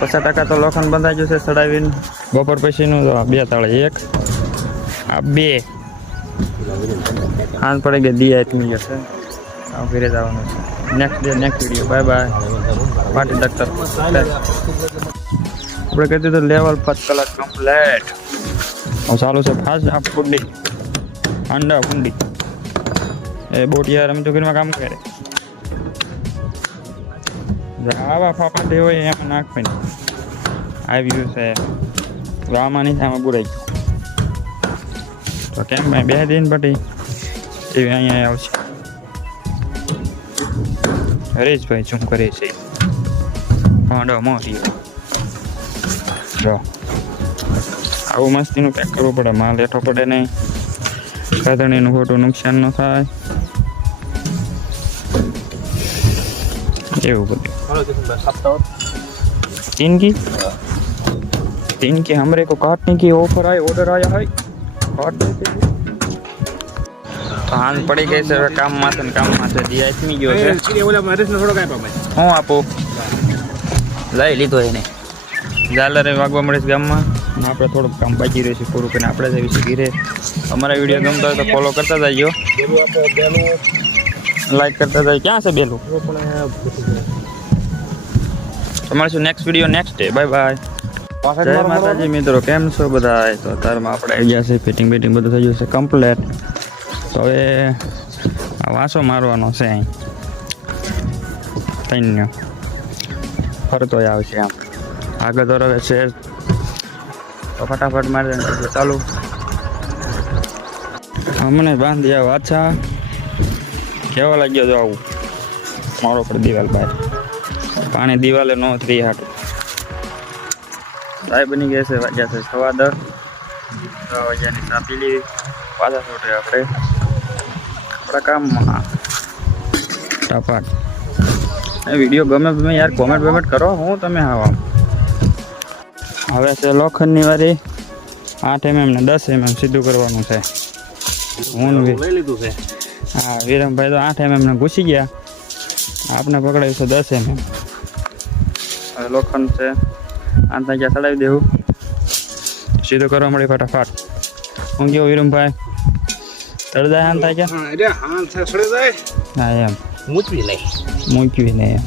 50% તો લોખંડ બંધાઈ ગયું છે ચડાવીને. બપોર પછીનું તો 2 તાળે 1 આ 2 હાથ પડી ગઈ દી આટમી જશે. ઘરે જવાનું છે. Next video. Bye bye. પાટી ડોક્ટર આપણે કીધું તો લેવલ 5 કલાક કમ્પ્લીટ. ચાલુ છે ફાસ્ટ આ કુંડી અંડા કુંડી એ બોટિયા રમતો ઘરમાં કામ કરે. આવા ફાફાટી હોય એમાં નાખવાની આવ્યું છે રામાની સામે બુરાઈ ગયું તો કેમ ભાઈ 2 દિન પટી એવી અહીંયા આવશે. હરેશભાઈ શું કરે છે પાંડો મોટી જો આવું મસ્તીનું પેક કરવું પડે. માલ લેઠો પડે નહીં. ખાતણીનું ખોટું નુકસાન ન થાય એવું બધું. तीन की हमरे को काटने की ऑफर आई ऑर्डर आया है काट देते हैं. तो हाथ पड़ी गई से काम माथे दिया इसमें जो है ઓલા મારેશ ને થોડો કાઈ પામે હું આપો લઈ લીધો એને ઝાલરે વાગવા મળે છે ગામમાં. આપણે થોડુંક કામ બાકી રહ્યું છે પૂરું કરીને આપણે જઈએ છીએ ઘરે. અમારા વિડીયો ગમતો હોય તો ફોલો કરતા જજો, લાઈક કરતા જાય. ક્યાં છે બેલું? તમારે શું next video next day. Bye bye. જય માતાજી મિત્રો, કેમ છો બધા? તો અત્યારમાં આપણે આવી ગયા છે. ફિટિંગ બધું થઈ ગયું છે કમ્પ્લેટ. તો હવે આ વાંસો મારવાનો છે અહીં તૈન્ય ફરતો આવશે આમ આગળ તો હવે છે તો ફટાફટ મારી દે ચાલુ. હમણાં બાંધી આવો. અચ્છા કેવા લાગ્યો જો આવું મારો પર દિવાલ બહાર પાણી દિવાલે નો 3 હાટું. ચાય બની ગઈ છે. વાગ્યા છે 10:15. 10 વાગ્યાની ચા પી લીધી. પાછા છોટે આપણે આપણા કામમાં ટપાટ. વિડીયો ગમે તમે યાર કોમેન્ટ કરો. હું તમે આવા હવે છે લોખંડની વારી 8 mm ને 10 mm સીધું કરવાનું છે. હું લઈ લીધું છે. હા વિરમભાઈ તો 8 mm ને ઘૂસી ગયા. આપણે પકડાયું છે 10 mm. હવે લોખંડ છે આંતા ગયા ચડાવી દેવું સીધું કરવા મળી ફટાફટ. હું ગયો વિરમભાઈ તળદાય આંતા ગયા. હા એમ મૂકવી નહીં એમ